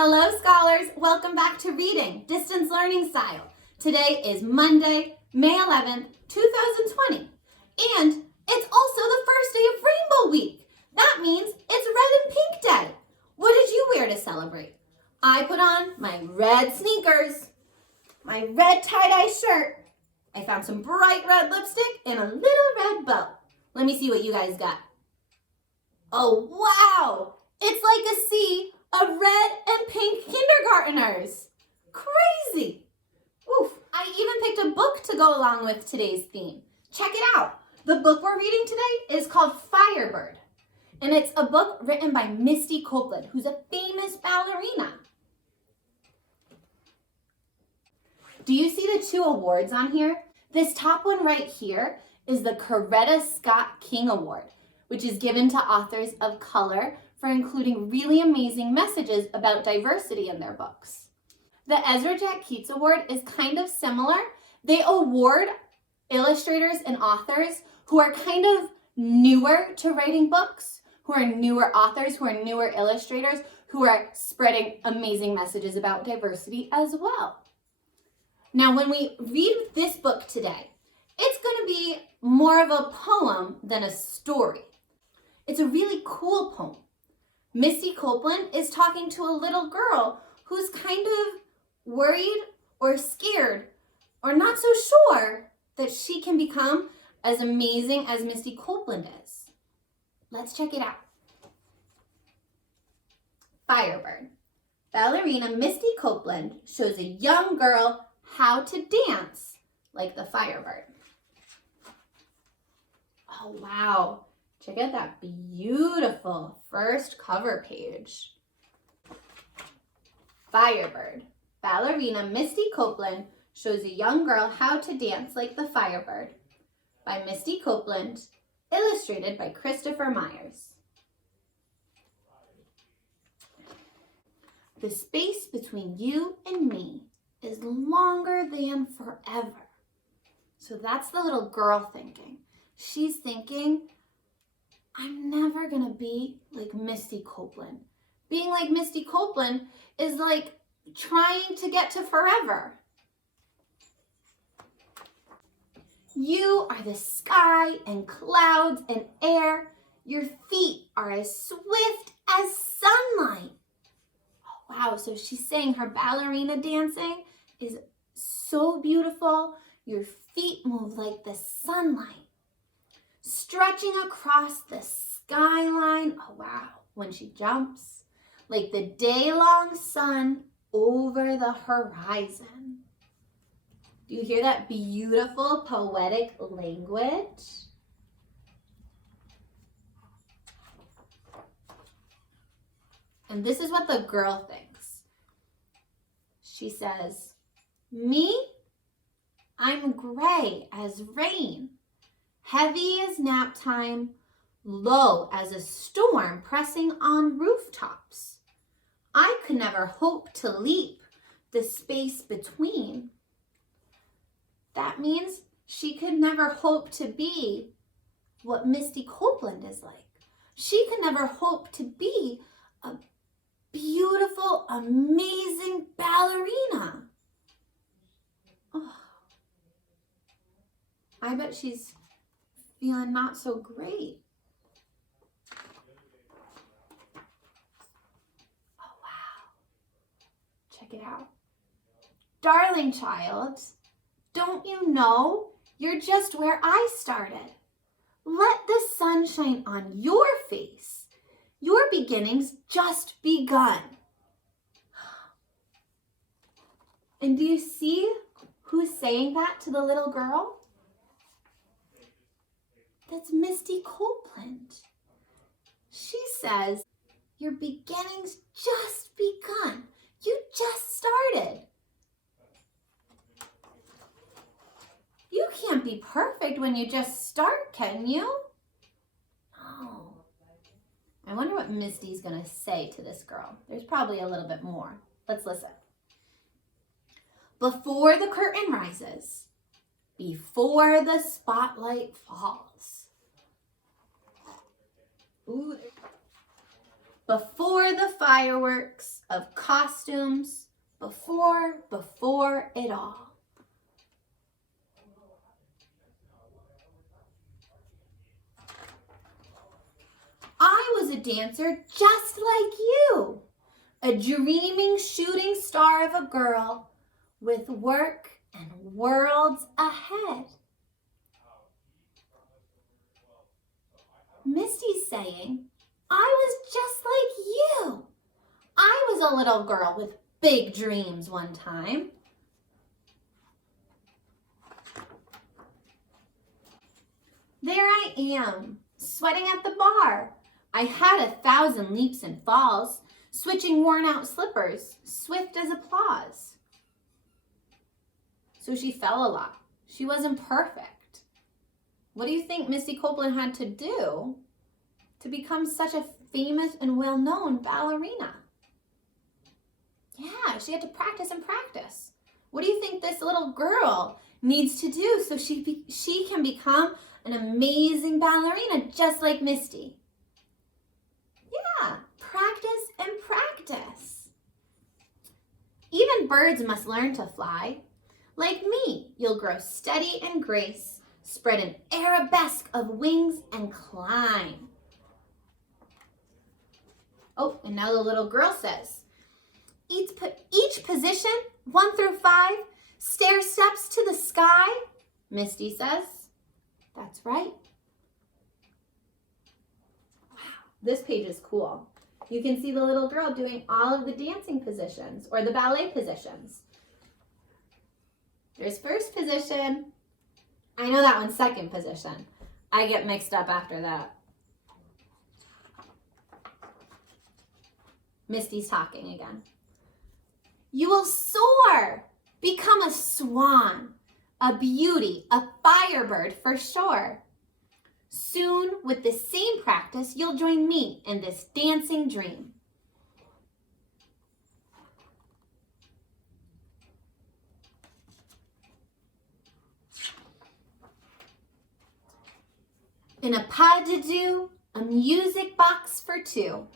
Hello, scholars. Welcome back to Reading, Distance Learning Style. Today is Monday, May 11th, 2020. And it's also the first day of Rainbow Week. That means it's Red and Pink Day. What did you wear to celebrate? I put on my red sneakers, my red tie-dye shirt. I found some bright red lipstick and a little red bow. Let me see what you guys got. Oh, wow! It's like a sea of red and pink kindergartners. Crazy! Oof, I even picked a book to go along with today's theme. Check it out. The book we're reading today is called Firebird. And it's a book written by Misty Copeland, who's a famous ballerina. Do you see the two awards on here? This top one right here is the Coretta Scott King Award, which is given to authors of color for including really amazing messages about diversity in their books. The Ezra Jack Keats Award is kind of similar. They award illustrators and authors who are kind of newer to writing books, who are newer authors, who are newer illustrators, who are spreading amazing messages about diversity as well. Now, when we read this book today, it's going to be more of a poem than a story. It's a really cool poem. Misty Copeland is talking to a little girl who's kind of worried or scared or not so sure that she can become as amazing as Misty Copeland is. Let's check it out. Firebird. Ballerina Misty Copeland shows a young girl how to dance like the Firebird. Oh, wow. Check out that beautiful first cover page. Firebird. Ballerina Misty Copeland shows a young girl how to dance like the Firebird by Misty Copeland, illustrated by Christopher Myers. The space between you and me is longer than forever. So that's the little girl thinking. She's thinking, I'm never gonna be like Misty Copeland. Being like Misty Copeland is like trying to get to forever. You are the sky and clouds and air. Your feet are as swift as sunlight. Oh, wow, so she's saying her ballerina dancing is so beautiful. Your feet move like the sunlight, stretching across the skyline. Oh, wow. When she jumps, like the day-long sun over the horizon. Do you hear that beautiful poetic language? And this is what the girl thinks. She says, me, I'm gray as rain, heavy as nap time, low as a storm pressing on rooftops. I could never hope to leap the space between. That means she could never hope to be what Misty Copeland is like. She could never hope to be a beautiful, amazing ballerina. Oh, I bet she's feeling not so great. Oh, wow. Check it out. Darling child, don't you know you're just where I started? Let the sun shine on your face. Your beginning's just begun. And do you see who's saying that to the little girl? That's Misty Copeland. She says, your beginning's just begun. You just started. You can't be perfect when you just start, can you? No. I wonder what Misty's going to say to this girl. There's probably a little bit more. Let's listen. Before the curtain rises, before the spotlight falls. Ooh. Before the fireworks of costumes before it all. I was a dancer just like you, a dreaming shooting star of a girl with work and worlds ahead. Misty's saying, I was just like you. I was a little girl with big dreams one time. There I am, sweating at the bar. I had 1,000 leaps and falls, switching worn-out slippers, swift as applause. So she fell a lot. She wasn't perfect. What do you think Misty Copeland had to do to become such a famous and well-known ballerina? Yeah, she had to practice and practice. What do you think this little girl needs to do so she can become an amazing ballerina just like Misty? Yeah, practice and practice. Even birds must learn to fly. Like me, you'll grow steady and grace, spread an arabesque of wings and climb. Oh, and now the little girl says, each position, 1 through 5, stair steps to the sky. Misty says, that's right. Wow, this page is cool. You can see the little girl doing all of the dancing positions or the ballet positions. There's first position. I know that one's second position. I get mixed up after that. Misty's talking again. You will soar, become a swan, a beauty, a firebird for sure. Soon, with the same practice, you'll join me in this dancing dream. In a pas de deux, a music box for two,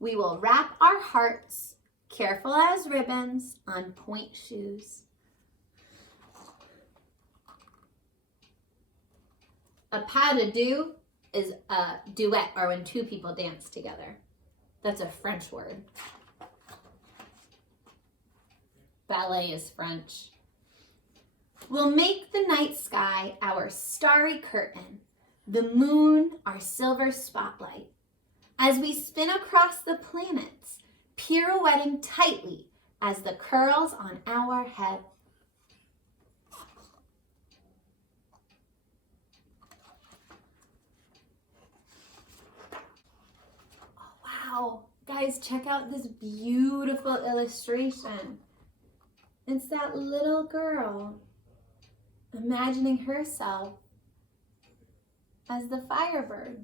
we will wrap our hearts, careful as ribbons, on point shoes. A pas de deux is a duet, or when two people dance together. That's a French word. Ballet is French. We'll make the night sky our starry curtain, the moon our silver spotlight, as we spin across the planets, pirouetting tightly as the curls on our head. Oh, wow. Guys, check out this beautiful illustration. It's that little girl imagining herself as the Firebird.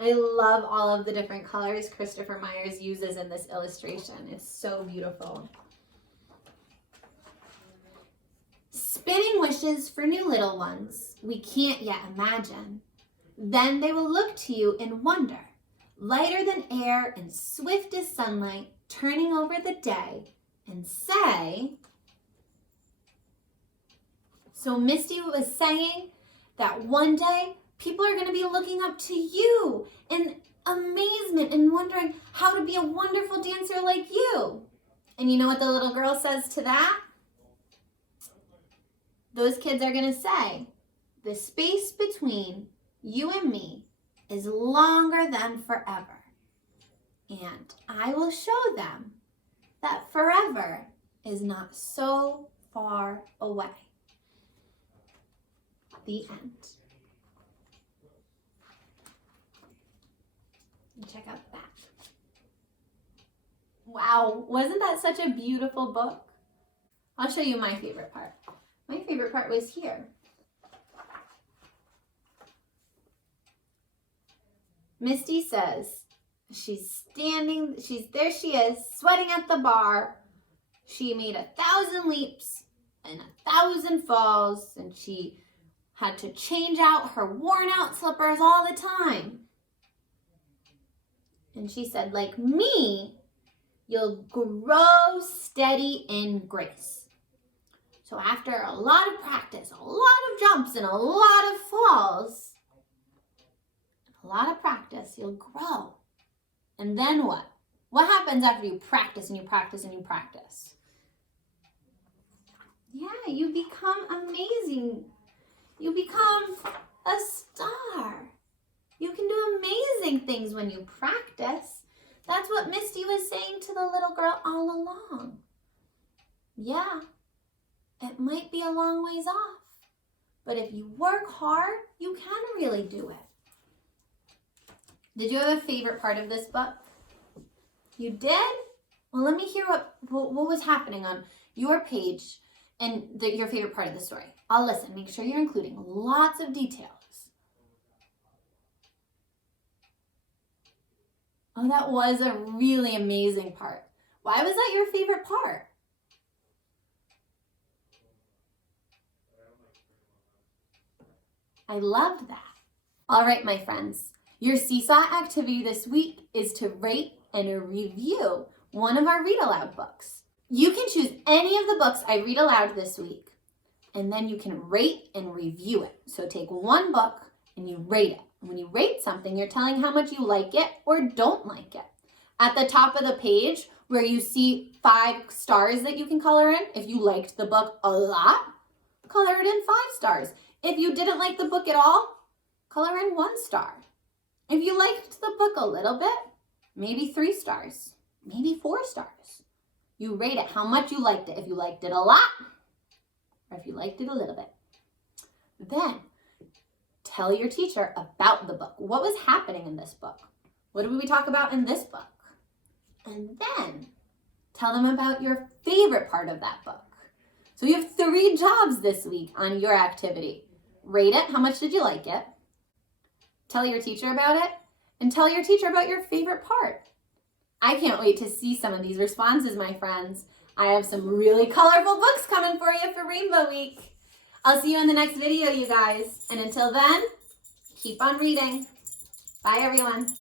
I love all of the different colors Christopher Myers uses in this illustration. It's so beautiful. Spinning wishes for new little ones we can't yet imagine. Then they will look to you in wonder, lighter than air and swift as sunlight, turning over the day, and say, so Misty was saying that one day people are going to be looking up to you in amazement and wondering how to be a wonderful dancer like you. And you know what the little girl says to that? Those kids are going to say, the space between you and me is longer than forever. And I will show them that forever is not so far away. The end. And check out the back. Wow, wasn't that such a beautiful book? I'll show you my favorite part. My favorite part was here. Misty says she's there she is, sweating at the bar. She made 1,000 leaps and 1,000 falls, and she had to change out her worn out slippers all the time. And she said, like me, you'll grow steady in grace. So after a lot of practice, a lot of jumps, and a lot of falls, a lot of practice, you'll grow. And then what? What happens after you practice and you practice and you practice? Yeah, you become amazing. You become a star. You can do amazing things when you practice. That's what Misty was saying to the little girl all along. Yeah, it might be a long ways off, but if you work hard, you can really do it. Did you have a favorite part of this book? You did? Well, let me hear what was happening on your page and your favorite part of the story. I'll listen. Make sure you're including lots of details. Oh, that was a really amazing part. Why was that your favorite part? I loved that. All right, my friends. Your seesaw activity this week is to rate and review one of our Read Aloud books. You can choose any of the books I read aloud this week, and then you can rate and review it. So take one book and you rate it. And when you rate something, you're telling how much you like it or don't like it. At the top of the page where you see 5 stars that you can color in, if you liked the book a lot, color it in 5 stars. If you didn't like the book at all, color in 1 star. If you liked the book a little bit, maybe 3 stars, maybe 4 stars. You rate it how much you liked it. If you liked it a lot, or if you liked it a little bit. Then, tell your teacher about the book. What was happening in this book? What did we talk about in this book? And then, tell them about your favorite part of that book. So you have 3 jobs this week on your activity. Rate it. How much did you like it? Tell your teacher about it. And tell your teacher about your favorite part. I can't wait to see some of these responses, my friends. I have some really colorful books coming for you for Rainbow Week. I'll see you in the next video, you guys. And until then, keep on reading. Bye, everyone.